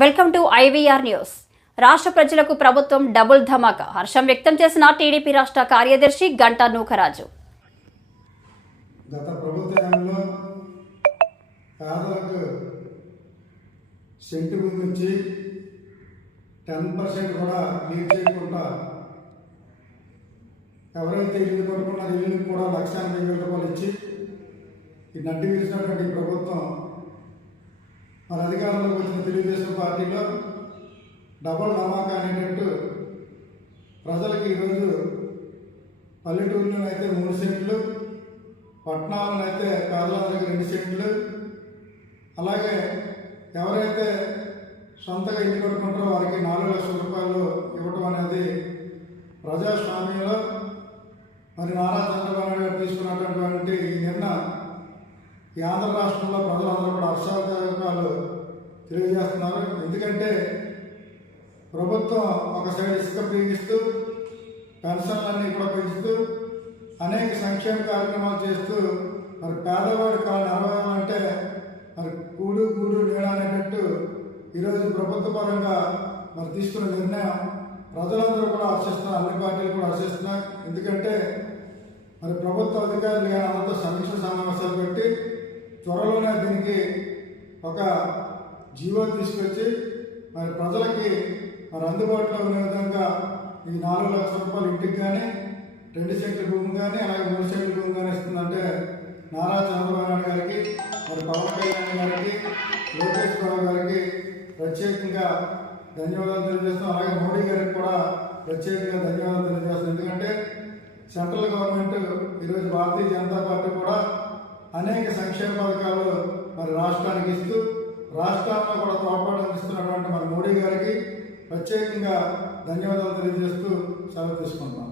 Welcome to IVR news. రాష్ట్ర ప్రజలకు ప్రభుత్వం డబుల్ ధమాకా. హర్షం వ్యక్తం చేసిన టీడీపీ రాష్ట్ర కార్యదర్శి గంటా నూకరాజు. గత ప్రభుత్వంలో పేదలకు సెంటు భూమి నుంచి 10% కూడా లీడ్ చేయకుండా ఎవరైతే ఇల్లు కొట్టుకున్నారో ఇల్లుకి కూడా 1,80,000 రూపాయలు ఇచ్చి ఈ నడ్డి వేసినటువంటి ప్రభుత్వం మన అధికారంలోకి వచ్చిన తెలుగుదేశం పార్టీలో డబుల్ ధమాకా అనేటట్టు ప్రజలకి ఈరోజు పల్లెటూరులోనైతే 3 సెంట్లు, పట్టణాలనైతే పేదలందరికీ 2 సెంట్లు, అలాగే ఎవరైతే సొంతగా ఇల్లు కట్టుకుంటారో వారికి 4 లక్షల రూపాయలు ఇవ్వటం అనేది ప్రజాస్వామ్యంలో మరి నారా చంద్రబాబు నాయుడు గారు తీసుకున్నటువంటి ఈ నిర్ణయం ఈ ఆంధ్ర రాష్ట్రంలో ప్రజలందరూ కూడా హర్షాలు తెలియజేస్తున్నారు. ఎందుకంటే ప్రభుత్వం ఒక సైడ్ ఇసుక పీగిస్తూ పెన్షన్లన్నీ కూడా పెంచుతూ అనేక సంక్షేమ కార్యక్రమాలు చేస్తూ మరి పేదవాడి కాళ్ళు నెరవేరాలంటే మరి కూడు నీడ అనేటట్టు ఈరోజు ప్రభుత్వ పరంగా మరి తీసుకున్న నిర్ణయం ప్రజలందరూ కూడా హర్షిస్తున్నారు, అన్ని పార్టీలు కూడా హర్షిస్తున్నారు. ఎందుకంటే మరి ప్రభుత్వ అధికారులు కానీ అందరితో సమీక్ష సమావేశాలు పెట్టి త్వరలోనే దీనికి ఒక జీవో తీసుకొచ్చి మరి ప్రజలకి మరి అందుబాటులో ఉన్న విధంగా ఈ 4 లక్షల రూపాయలు ఇంటికి కానీ 2 సెంట్ల భూమి కానీ అలాగే 3 సెంట్ల భూమి కానీ ఇస్తుందంటే నారా చంద్రబాబు నాయుడు గారికి మరి పవన్ కళ్యాణ్ గారికి లోకేష్ బాబు గారికి ప్రత్యేకంగా ధన్యవాదాలు తెలియజేస్తాం. అలాగే మోడీ గారికి కూడా ప్రత్యేకంగా ధన్యవాదాలు తెలియజేస్తాం. ఎందుకంటే సెంట్రల్ గవర్నమెంట్ ఈరోజు భారతీయ జనతా పార్టీ కూడా అనేక సంక్షేమ పథకాలు మరి రాష్ట్రానికి ఇస్తూ రాష్ట్రాల్లో కూడా తోడ్పాటు అందిస్తున్నటువంటి మరి మోడీ గారికి ప్రత్యేకంగా ధన్యవాదాలు తెలియజేస్తూ సెలవు తీసుకుంటాం.